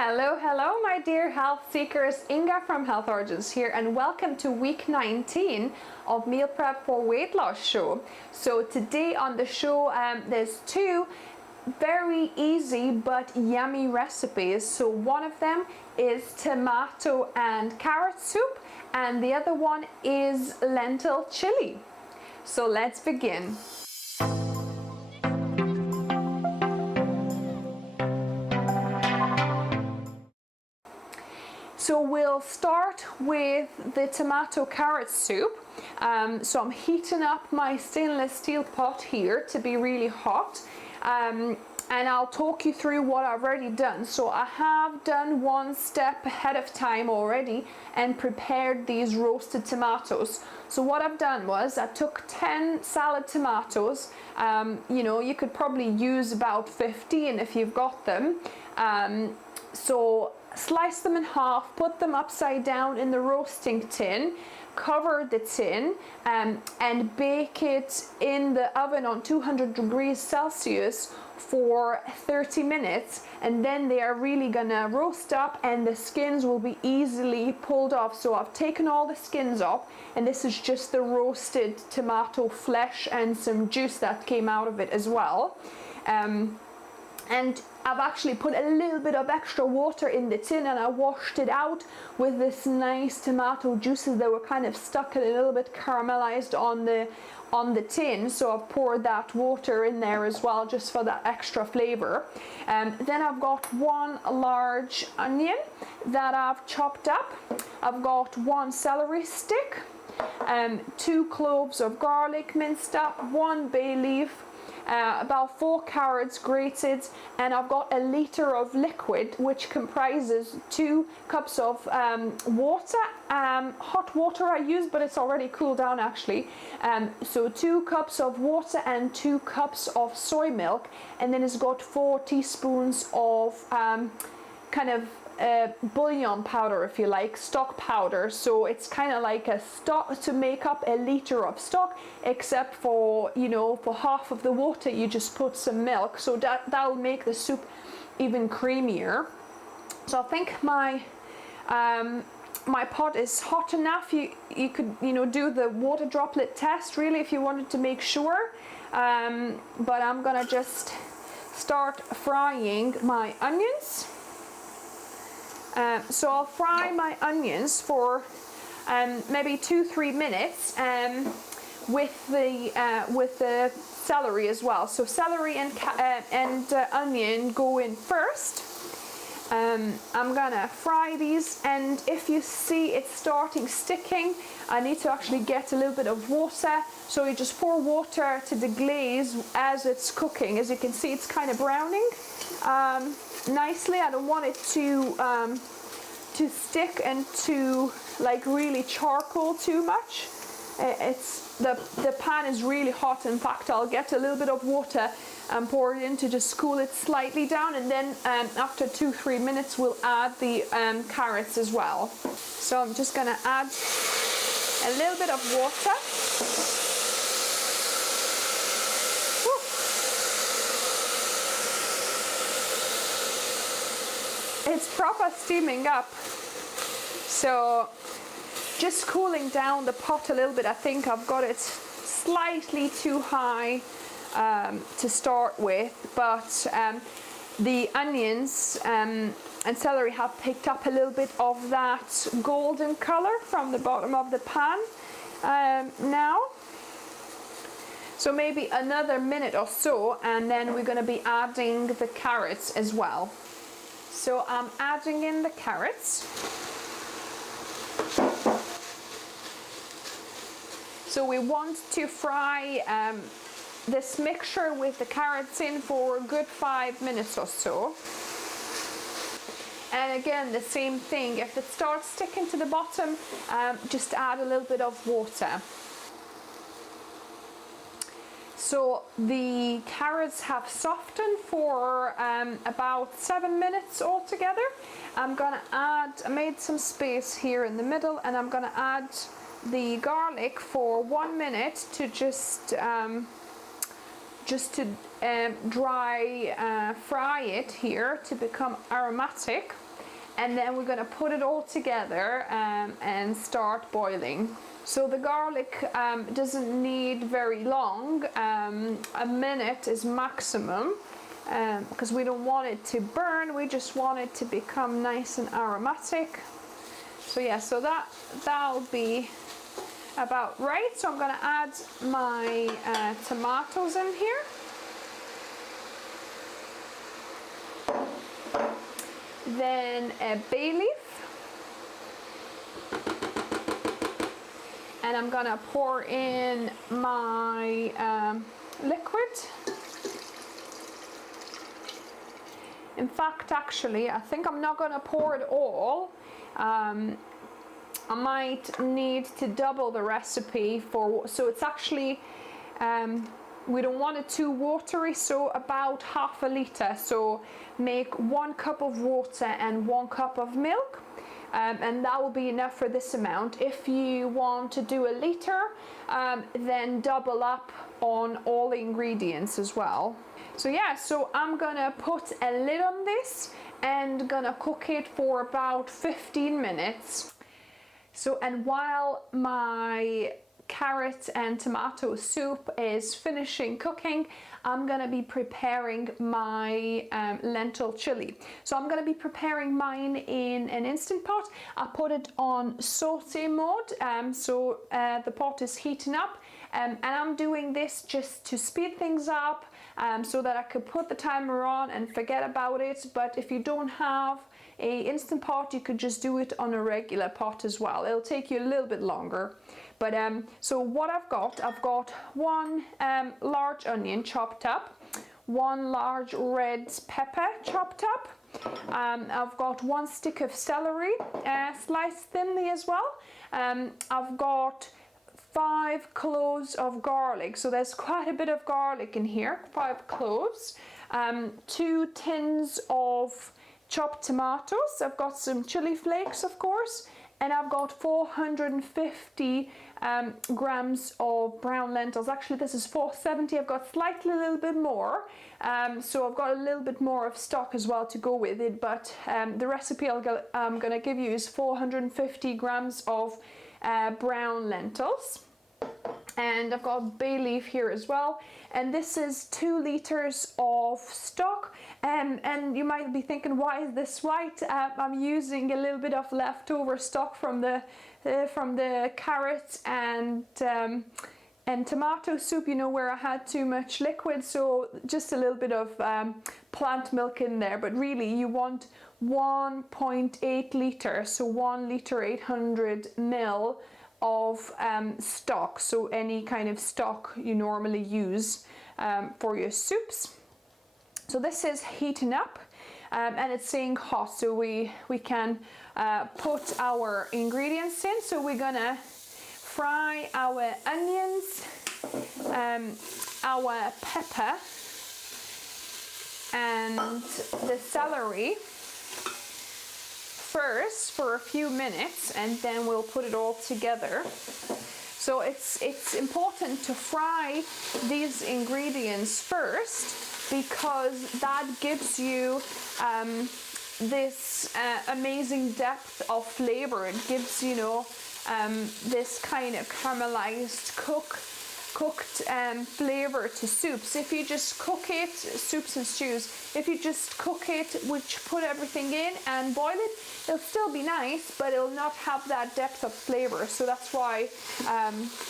Hello, hello my dear health seekers, Inga from Health Origins here, and welcome to week 19 of Meal Prep for Weight Loss show. So today on the show there's two very easy but yummy recipes. So one of them is tomato and carrot soup and the other one is lentil chili. So let's begin. So we'll start with the tomato carrot soup. So I'm heating up my stainless steel pot here to be really hot, and I'll talk you through what I've already done. So I have done one step ahead of time already and prepared these roasted tomatoes. So what I've done was I took 10 salad tomatoes. You could probably use about 15 if you've got them. So slice them in half, put them upside down in the roasting tin, cover the tin and bake it in the oven on 200 degrees Celsius for 30 minutes, and then they are really gonna roast up and the skins will be easily pulled off. So I've taken all the skins off and this is just the roasted tomato flesh and some juice that came out of it as well. And I've actually put a little bit of extra water in the tin and I washed it out with this nice tomato juices that were kind of stuck and a little bit caramelized on the tin. So I've poured that water in there as well just for that extra flavor. Then I've got one large onion that I've chopped up. I've got one celery stick, 2 cloves of garlic minced up, 1 bay leaf, about 4 carrots grated, and I've got a litre of liquid which comprises 2 cups of water, hot water I use, but it's already cooled down actually. So 2 cups of water and 2 cups of soy milk, and then it's got 4 teaspoons of kind of bouillon powder, if you like, stock powder. So it's kind of like a stock to make up a litre of stock, except for, for half of the water you just put some milk, so that'll make the soup even creamier. So I think my my pot is hot enough. You could do the water droplet test really if you wanted to make sure, but I'm gonna just start frying my onions. So I'll fry my onions for maybe 2-3 minutes with the celery as well. So celery and onion go in first. I'm gonna fry these, and if you see it's starting sticking, I need to actually get a little bit of water. So you just pour water to the glaze as it's cooking. As you can see, it's kind of browning nicely. I don't want it to stick and to like really charcoal too much. It's the pan is really hot. In fact, I'll get a little bit of water and pour it in to just cool it slightly down, and then after 2-3 minutes we'll add the carrots as well. So I'm just gonna add a little bit of water. It's proper steaming up, so just cooling down the pot a little bit. I think I've got it slightly too high to start with, but the onions and celery have picked up a little bit of that golden color from the bottom of the pan now. So maybe another minute or so, and then we're going to be adding the carrots as well. So I'm adding in the carrots. So we want to fry this mixture with the carrots in for a good 5 minutes or so. And again, the same thing, if it starts sticking to the bottom, just add a little bit of water. So the carrots have softened for about 7 minutes altogether. I made some space here in the middle, and I'm gonna add the garlic for 1 minute to just dry fry it here to become aromatic. and then we're going to put it all together and start boiling. So the garlic doesn't need very long, a minute is maximum, because we don't want it to burn, we just want it to become nice and aromatic. So yeah, so that'll be about right. So I'm going to add my tomatoes in here. Then a bay leaf. And I'm gonna pour in my liquid. In fact, actually, I think I'm not gonna pour it all. I might need to double the recipe so it's actually, we don't want it too watery, so about half a litre. So make 1 cup of water and 1 cup of milk. And that will be enough for this amount. If you want to do a litre, then double up on all the ingredients as well. So yeah, so I'm gonna put a lid on this and gonna cook it for about 15 minutes. So, and while my carrot and tomato soup is finishing cooking, I'm gonna be preparing my lentil chili. So I'm gonna be preparing mine in an instant pot. I put it on saute mode, so the pot is heating up, and I'm doing this just to speed things up, so that I could put the timer on and forget about it. But if you don't have a instant pot, you could just do it on a regular pot as well. It'll take you a little bit longer. But so what I've got 1 large onion chopped up, 1 large red pepper chopped up. I've got 1 stick of celery sliced thinly as well. I've got 5 cloves of garlic, so there's quite a bit of garlic in here. 5 cloves, 2 tins of chopped tomatoes. I've got some chili flakes, of course, and I've got 450 grams of brown lentils. Actually, this is 470. I've got slightly a little bit more, so I've got a little bit more of stock as well to go with it. But the recipe I'm gonna give you is 450 grams of brown lentils. And I've got bay leaf here as well, and this is 2 liters of stock. And you might be thinking, why is this white? I'm using a little bit of leftover stock from the carrot and tomato soup, you know, where I had too much liquid, so just a little bit of plant milk in there. But really you want 1.8 liters, so 1 litre 800 ml of stock, so any kind of stock you normally use for your soups. So this is heating up, and it's saying hot, so we can put our ingredients in. So we're gonna fry our onions, our pepper and the celery first for a few minutes, and then we'll put it all together. So it's important to fry these ingredients first, because that gives you this amazing depth of flavor. It gives, you know, this kind of caramelized cooked flavor to soups. If you just cook it, soups and stews, if you just cook it, which put everything in and boil it, it'll still be nice, but it'll not have that depth of flavor. So that's why,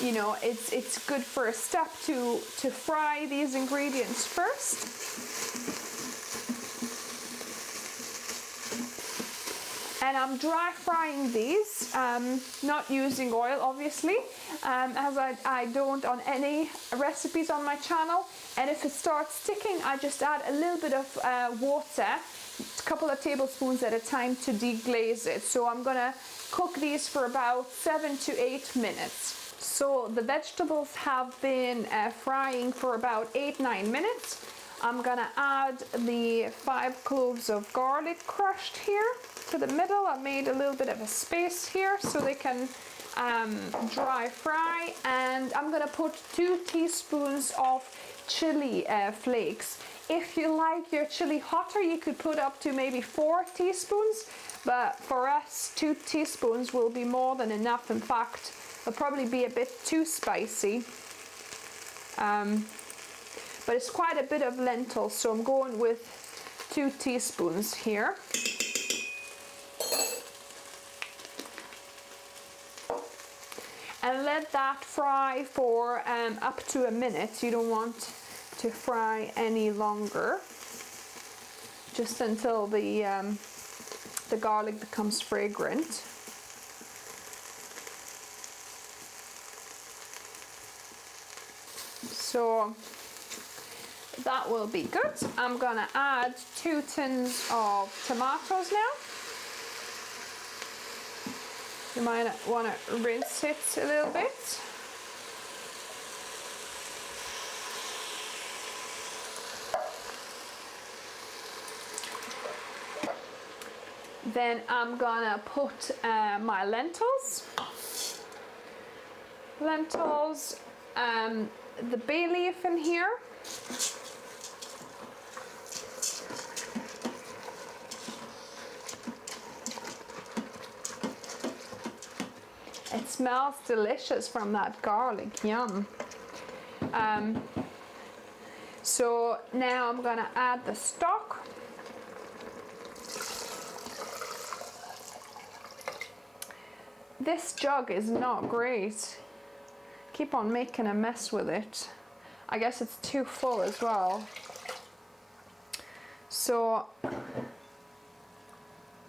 you know, it's good for a step to fry these ingredients first. And I'm dry frying these, not using oil obviously, as I don't on any recipes on my channel. And if it starts sticking, I just add a little bit of water, a couple of tablespoons at a time, to deglaze it. So I'm gonna cook these for about 7 to 8 minutes. So the vegetables have been frying for about 8-9 minutes. I'm gonna add the 5 cloves of garlic crushed here to the middle. I made a little bit of a space here so they can dry fry, and I'm gonna put 2 teaspoons of chili flakes If you like your chili hotter, you could put up to maybe 4 teaspoons, but for us 2 teaspoons will be more than enough. In fact, it'll probably be a bit too spicy. But it's quite a bit of lentils, so I'm going with 2 teaspoons here. And let that fry for up to a minute. You don't want to fry any longer, just until the garlic becomes fragrant. So that will be good. I'm gonna add 2 tins of tomatoes now. You might want to rinse it a little bit. Then I'm gonna put my lentils. The bay leaf in here. It smells delicious from that garlic, yum. So now I'm gonna add the stock. This jug is not great. Keep on making a mess with it. I guess it's too full as well. So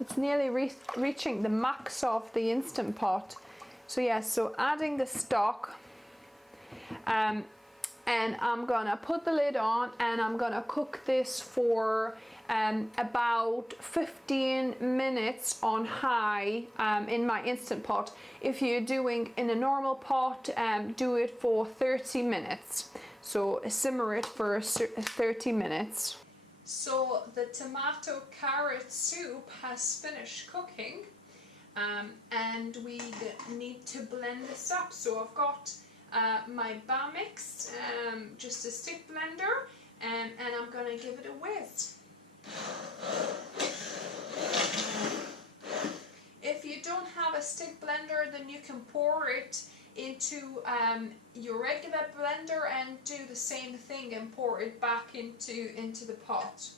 it's nearly reaching the max of the Instant Pot. So yeah, so adding the stock, and I'm gonna put the lid on and I'm gonna cook this for about 15 minutes on high in my Instant Pot. If you're doing in a normal pot, do it for 30 minutes. So simmer it for 30 minutes. So the tomato carrot soup has finished cooking, and we need to blend this up. So I've got my bar mix, just a stick blender, and I'm gonna give it a whiz. If you don't have a stick blender, then you can pour it into your regular blender and do the same thing and pour it back into the pot.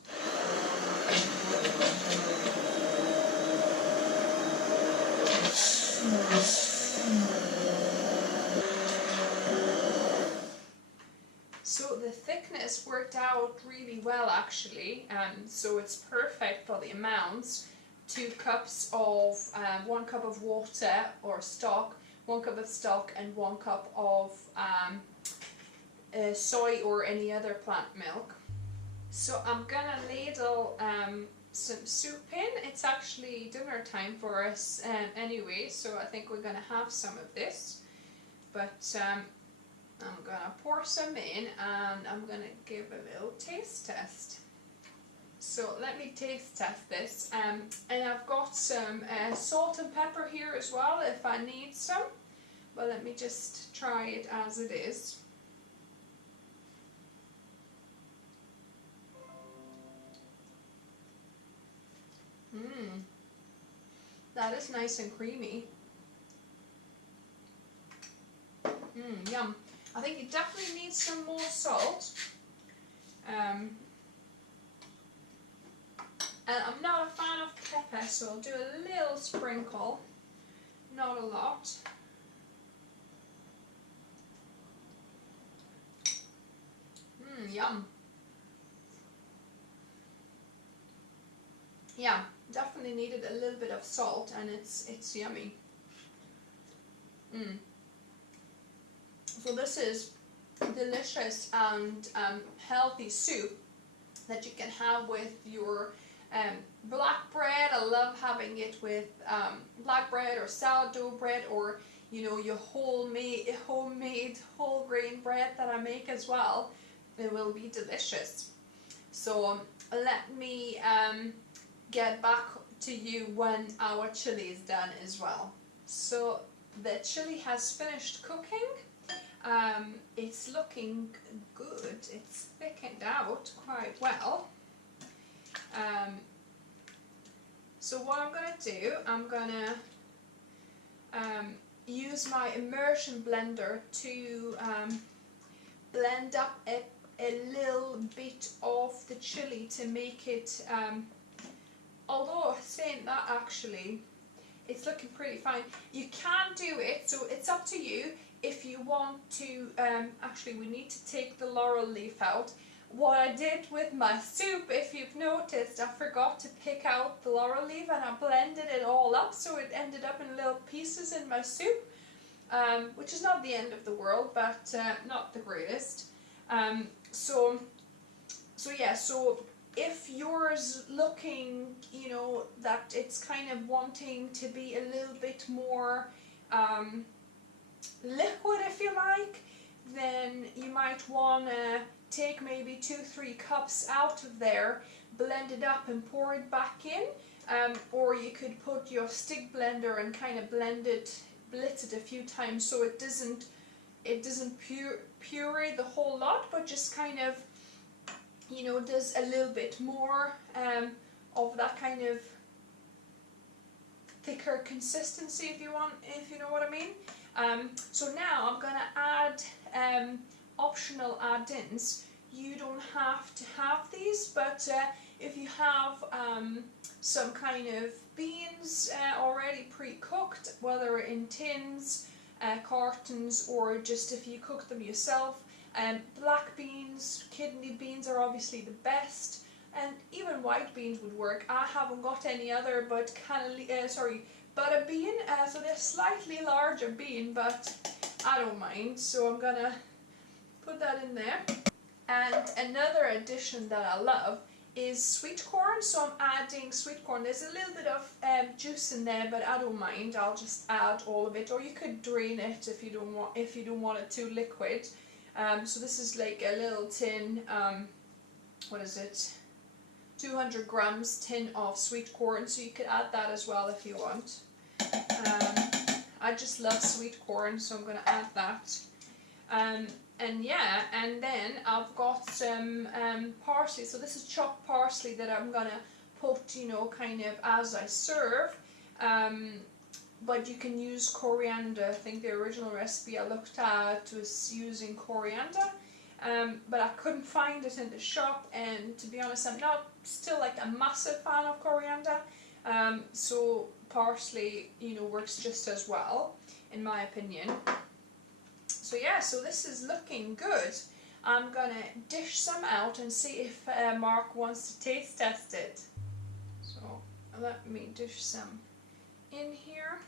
So the thickness worked out really well actually, so it's perfect for the amounts. 2 cups of 1 cup of water or stock, 1 cup of stock, and 1 cup of soy or any other plant milk. So I'm gonna ladle some soup in. It's actually dinner time for us anyway, so I think we're gonna have some of this. But I'm gonna pour some in and I'm gonna give a little taste test. So let me taste test this, and I've got some salt and pepper here as well if I need some, but let me just try it as it is. That is nice and creamy. Yum. I think it definitely needs some more salt. And I'm not a fan of pepper, so I'll do a little sprinkle, not a lot. Yum. Yeah, definitely needed a little bit of salt, and it's yummy. So this is delicious and healthy soup that you can have with your black bread. I love having it with black bread or sourdough bread, or you know, your homemade whole grain bread that I make as well. It will be delicious. So let me get back to you when our chili is done as well. So the chili has finished cooking. It's looking good. It's thickened out quite well. So what I'm going to do, I'm going to use my immersion blender to blend up a little bit of the chili to make it, although saying that, actually it's looking pretty fine. You can do it, so it's up to you if you want to. Actually, we need to take the laurel leaf out. What I did with my soup, if you've noticed, I forgot to pick out the laurel leaf and I blended it all up, so it ended up in little pieces in my soup, which is not the end of the world, but not the greatest. So yeah, so if yours looking, you know, that it's kind of wanting to be a little bit more liquid, if you like, then you might want to take maybe 2-3 cups out of there, blend it up and pour it back in, or you could put your stick blender and kind of blitz it a few times so it doesn't puree the whole lot, but just kind of, you know, does a little bit more of that kind of thicker consistency, if you know what I mean. So now I'm going to add optional add-ins. You don't have to have these, but if you have some kind of beans already pre-cooked, whether in tins, cartons, or just if you cook them yourself, black beans, kidney beans are obviously the best, and even white beans would work. I haven't got any other but butter bean, so they're slightly larger bean, but I don't mind, so I'm gonna put that in there. And another addition that I love is sweet corn, so I'm adding sweet corn. There's a little bit of juice in there, but I don't mind. I'll just add all of it, or you could drain it if you don't want it too liquid. So this is like a little tin, what is it, 200 grams tin of sweet corn, so you could add that as well if you want. I just love sweet corn, so I'm going to add that. And yeah, and then I've got some parsley. So this is chopped parsley that I'm going to put, you know, kind of as I serve. But you can use coriander. I think the original recipe I looked at was using coriander. But I couldn't find it in the shop, and to be honest, I'm not still like a massive fan of coriander. So parsley, you know, works just as well, in my opinion. So yeah, so this is looking good. I'm gonna dish some out and see if Mark wants to taste test it. So let me dish some in here.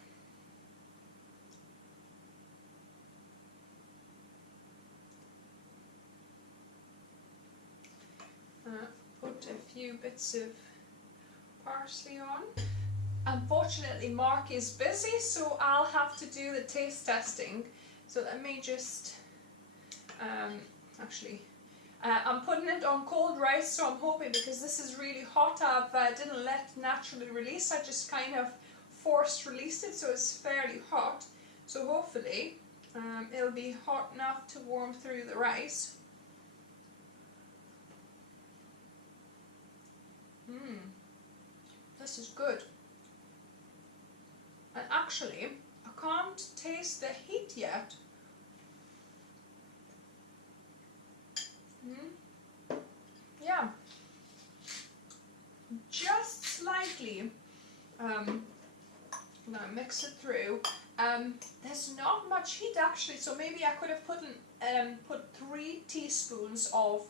Put a few bits of parsley on. Unfortunately, Mark is busy, so I'll have to do the taste testing. So let me just, I'm putting it on cold rice, so I'm hoping, because this is really hot, I didn't let naturally release, I just kind of forced released it, so it's fairly hot. So hopefully it'll be hot enough to warm through the rice. This is good. And actually, I can't taste the heat yet. Yeah, just slightly. I'm gonna mix it through. There's not much heat actually, so maybe I could have put 3 teaspoons of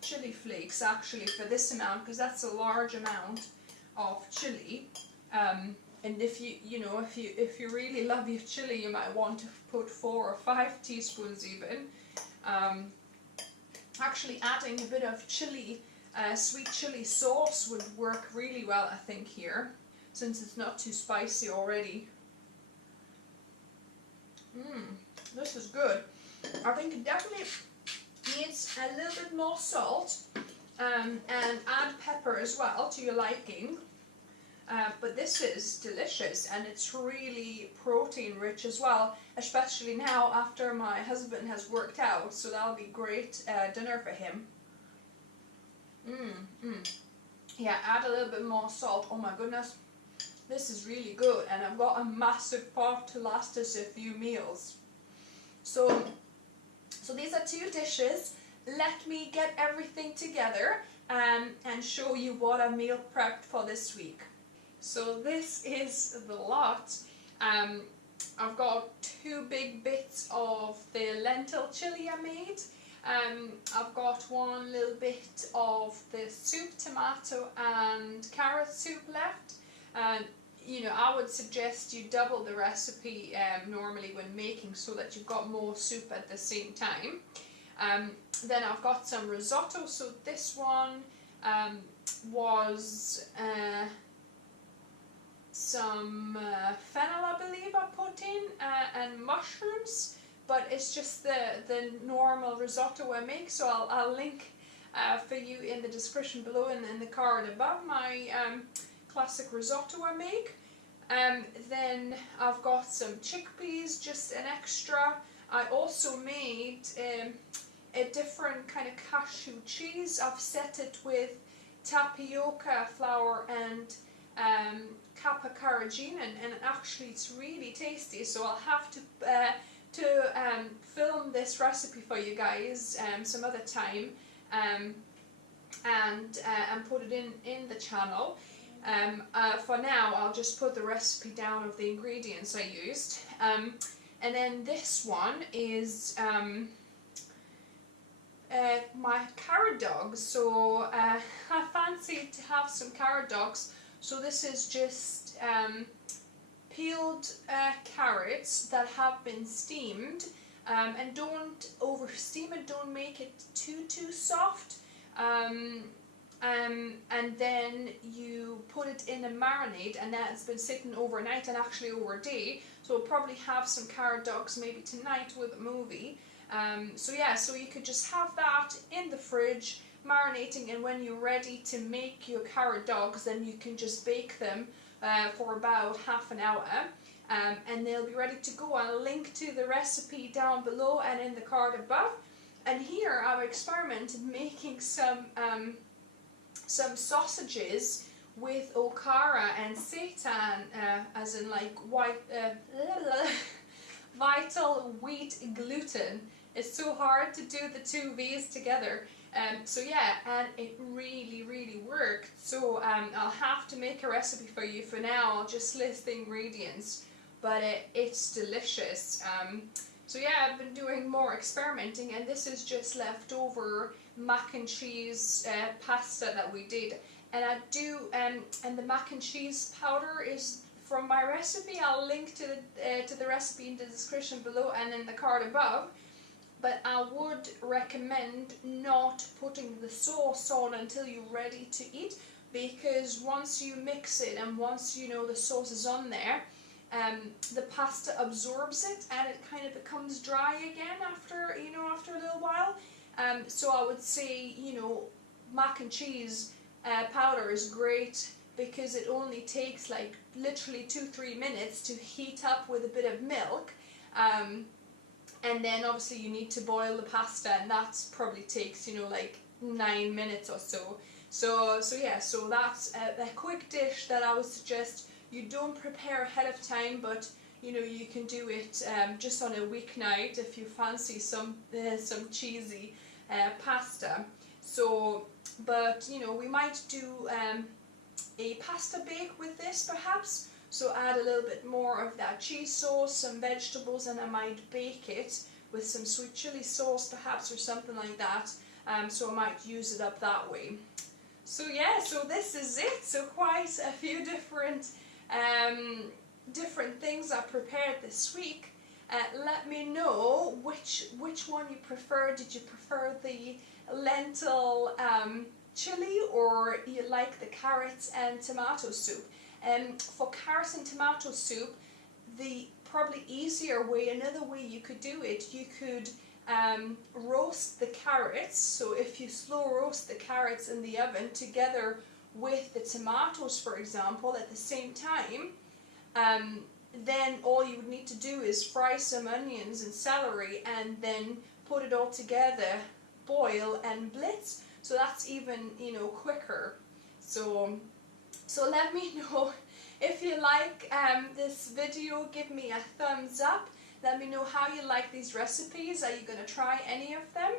chili flakes actually for this amount, because that's a large amount of chili. And if you really love your chili, you might want to put 4 or 5 teaspoons even. Actually, adding a bit of chili, sweet chili sauce would work really well, I think, here, since it's not too spicy already. This is good. I think it definitely needs a little bit more salt, and add pepper as well to your liking. but this is delicious, and it's really protein rich as well, especially now after my husband has worked out, so that'll be great dinner for him. Yeah, add a little bit more salt. Oh my goodness, this is really good, and I've got a massive pot to last us a few meals. So these are 2 dishes. Let me get everything together and show you what I meal prepped for this week. So this is the lot. I've got 2 big bits of the lentil chili I made. I've got 1 little bit of the soup, tomato and carrot soup left. And you know, I would suggest you double the recipe normally when making, so that you've got more soup at the same time. Then I've got some risotto. So this one was some fennel, I believe I put in, and mushrooms, but it's just the normal risotto I make, so I'll link for you in the description below and in the card above my classic risotto I make. Then I've got some chickpeas, just an extra. I also made a different kind of cashew cheese. I've set it with tapioca flour and kapa carageenan, and actually it's really tasty, so I'll have to film this recipe for you guys some other time and put it in the channel. For now I'll just put the recipe down of the ingredients I used. And then this one is my carrot dogs. So I fancied to have some carrot dogs, so this is just peeled carrots that have been steamed, and don't over steam it, don't make it too soft, and then you put it in a marinade, and that's been sitting overnight and actually over a day, so we'll probably have some carrot dogs maybe tonight with a movie. So yeah, so you could just have that in the fridge marinating, and when you're ready to make your carrot dogs, then you can just bake them for about half an hour, and they'll be ready to go. I'll link to the recipe down below and in the card above. And here I've experimented making some sausages with Okara and Seitan, as in like white vital wheat gluten. It's so hard to do the 2 V's together. So yeah, and it really worked. So I'll have to make a recipe for you. For now I'll just list the ingredients, but it's delicious. So yeah, I've been doing more experimenting, and this is just leftover mac and cheese pasta that we did. And I do, and the mac and cheese powder is from my recipe. I'll link to the recipe in the description below and in the card above. But I would recommend not putting the sauce on until you're ready to eat, because once you mix it and once you know the sauce is on there, the pasta absorbs it and it kind of becomes dry again after a little while. So I would say, mac and cheese powder is great, because it only takes like literally 2-3 minutes to heat up with a bit of milk. And then obviously you need to boil the pasta, and that probably takes like 9 minutes or so. So yeah, so that's a quick dish that I would suggest you don't prepare ahead of time, but you can do it just on a weeknight if you fancy some cheesy pasta. So, but we might do a pasta bake with this perhaps. So add a little bit more of that cheese sauce, some vegetables, and I might bake it with some sweet chili sauce perhaps, or something like that. So I might use it up that way. So yeah, so this is it. So quite a few different things I prepared this week. Let me know which one you prefer. Did you prefer the lentil chili, or you like the carrots and tomato soup? For carrots and tomato soup, the probably easier way, another way you could do it, you could roast the carrots. So if you slow roast the carrots in the oven together with the tomatoes, for example, at the same time, then all you would need to do is fry some onions and celery and then put it all together, boil and blitz. So that's even, you know, quicker. So let me know if you like this video. Give me a thumbs up. Let me know how you like these recipes. Are you going to try any of them?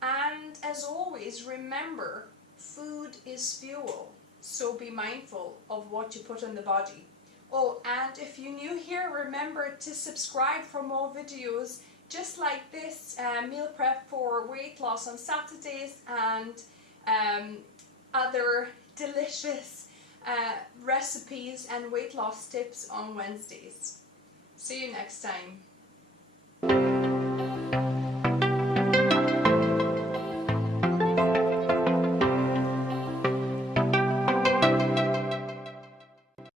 And as always, remember, food is fuel. So be mindful of what you put in the body. Oh, and if you're new here, remember to subscribe for more videos just like this, meal prep for weight loss on Saturdays, and other delicious recipes and weight loss tips on Wednesdays. See you next time.